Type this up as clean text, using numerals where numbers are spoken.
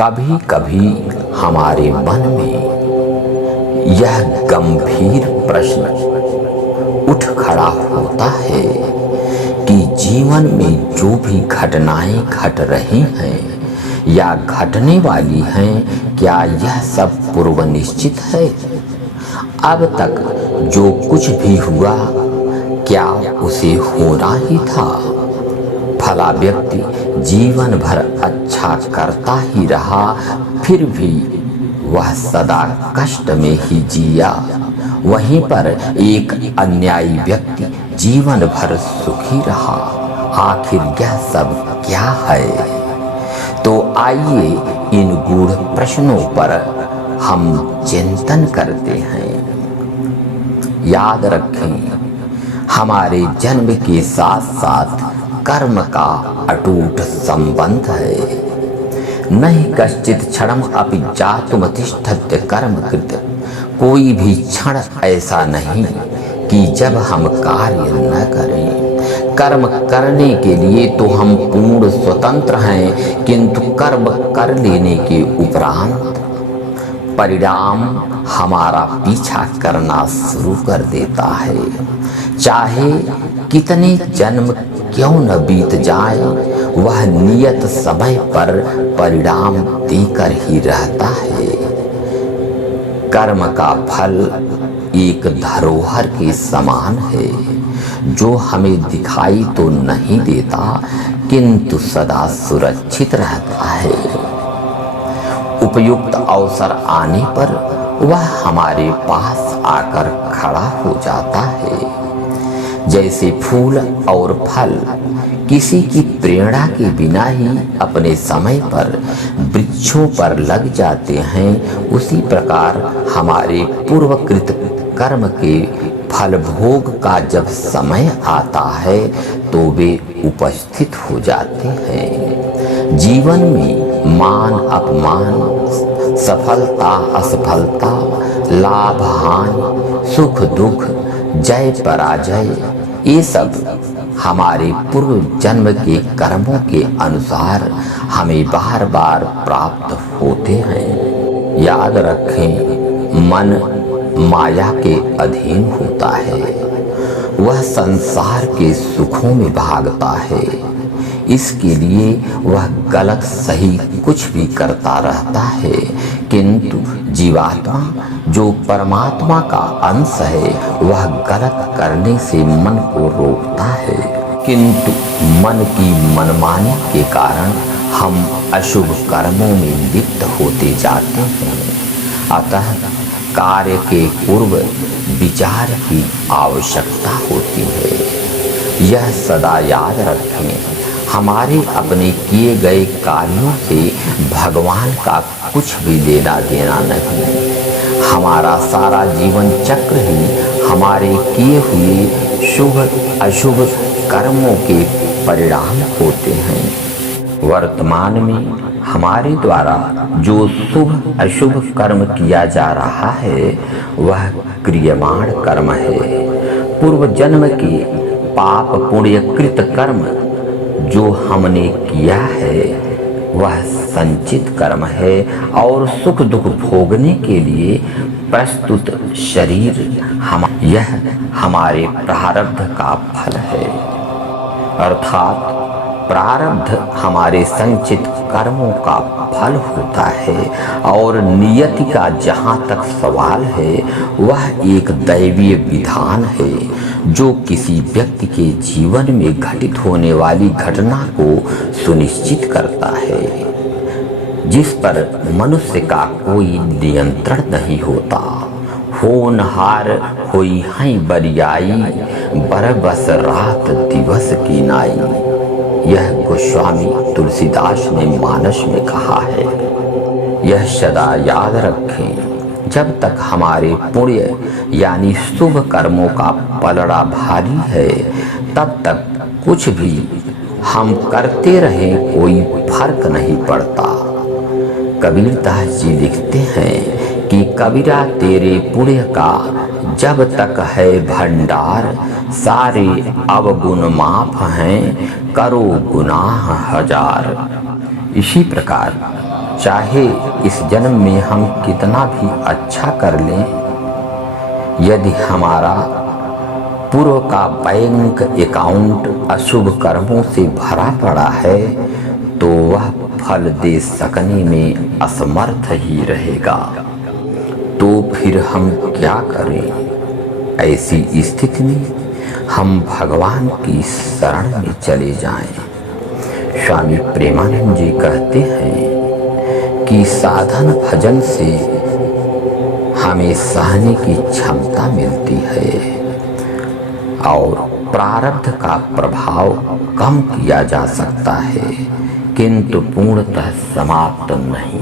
कभी कभी हमारे मन में यह गंभीर प्रश्न उठ खड़ा होता है कि जीवन में जो भी घटनाएं घट रही हैं या घटने वाली हैं, क्या यह सब पूर्व निश्चित है? अब तक जो कुछ भी हुआ, क्या उसे होना ही था? भला व्यक्ति जीवन भर अच्छा करता ही रहा, फिर भी वह सदा कष्ट में ही जिया। वहीं पर एक अन्यायी व्यक्ति जीवन भर सुखी रहा। आखिर यह सब क्या है? तो आइए इन गूढ़ प्रश्नों पर हम चिंतन करते हैं। याद रखें, हमारे जन्म के साथ साथ कर्म का अटूट संबंध है। नहीं कश्चित् क्षणम अपि जातुमतिष्ठत्य कर्म कृत। कोई भी क्षण ऐसा नहीं कि जब हम कार्य न करें। कर्म करने के लिए तो हम पूर्ण स्वतंत्र हैं, किंतु कर्म कर लेने के उपरांत परिणाम हमारा पीछा करना शुरू कर देता है। चाहे कितने जन्म क्यों न बीत जाए, वह नियत समय पर परिणाम देकर ही रहता है। कर्म का फल एक धरोहर के समान है, जो हमें दिखाई तो नहीं देता, किंतु सदा सुरक्षित रहता है। उपयुक्त अवसर आने पर वह हमारे पास आकर खड़ा हो जाता है। जैसे फूल और फल किसी की प्रेरणा के बिना ही अपने समय पर वृक्षों पर लग जाते हैं, उसी प्रकार हमारे पूर्वकृत कर्म के फल भोग का जब समय आता है तो वे उपस्थित हो जाते हैं। जीवन में मान अपमान, सफलता असफलता, लाभ हानि, सुख दुख, जय पराजय, ये सब हमारे पूर्व जन्म के कर्मों के अनुसार हमें बार बार प्राप्त होते हैं। याद रखें, मन माया के अधीन होता है। वह संसार के सुखों में भागता है। इसके लिए वह गलत सही कुछ भी करता रहता है, किंतु जीवात्मा जो परमात्मा का अंश है, वह गलत करने से मन को रोकता है। किंतु मन की मनमानी के कारण हम अशुभ कर्मों में लिप्त होते जाते हैं। अतः कार्य के पूर्व विचार की आवश्यकता होती है। यह सदा याद रखें, हमारे अपने किए गए कार्यों से भगवान का कुछ भी लेना देना नहीं। हमारा सारा जीवन चक्र ही हमारे किए हुए शुभ अशुभ कर्मों के परिणाम होते हैं। वर्तमान में हमारे द्वारा जो शुभ अशुभ कर्म किया जा रहा है, वह क्रियमाण कर्म है। पूर्व जन्म के पाप पुण्यकृत कर्म जो हमने किया है, वह संचित कर्म है और सुख दुख भोगने के लिए प्रस्तुत शरीर यह हमारे प्रारब्ध का फल है। अर्थात प्रारब्ध हमारे संचित कर्मों का फल होता है और नियति का जहाँ तक सवाल है, वह एक दैवीय विधान है जो किसी व्यक्ति के जीवन में घटित होने वाली घटना को सुनिश्चित करता है, जिस पर मनुष्य का कोई नियंत्रण नहीं होता। होनहार होई हई बरियाई, बरबस रात दिवस की नाई। यह गोस्वामी तुलसीदास ने मानस में कहा है। यह सदा याद रखें, जब तक हमारे पुण्य यानी शुभ कर्मों का पलड़ा भारी है, तब तक कुछ भी हम करते रहें कोई फर्क नहीं पड़ता। कबीरदास जी लिखते हैं कि कबीरा तेरे पुण्य का जब तक है भंडार, सारे अवगुण माफ हैं, करो गुनाह हजार। इसी प्रकार चाहे इस जन्म में हम कितना भी अच्छा कर लें, यदि हमारा पूर्व का बैंक अकाउंट अशुभ कर्मों से भरा पड़ा है तो वह फल दे सकने में असमर्थ ही रहेगा। तो फिर हम क्या करें? ऐसी स्थिति में हम भगवान की शरण में चले जाएं। स्वामी प्रेमानंद जी कहते हैं कि साधन भजन से हमें सहने की क्षमता मिलती है और प्रारब्ध का प्रभाव कम किया जा सकता है, किंतु पूर्णतः समाप्त नहीं।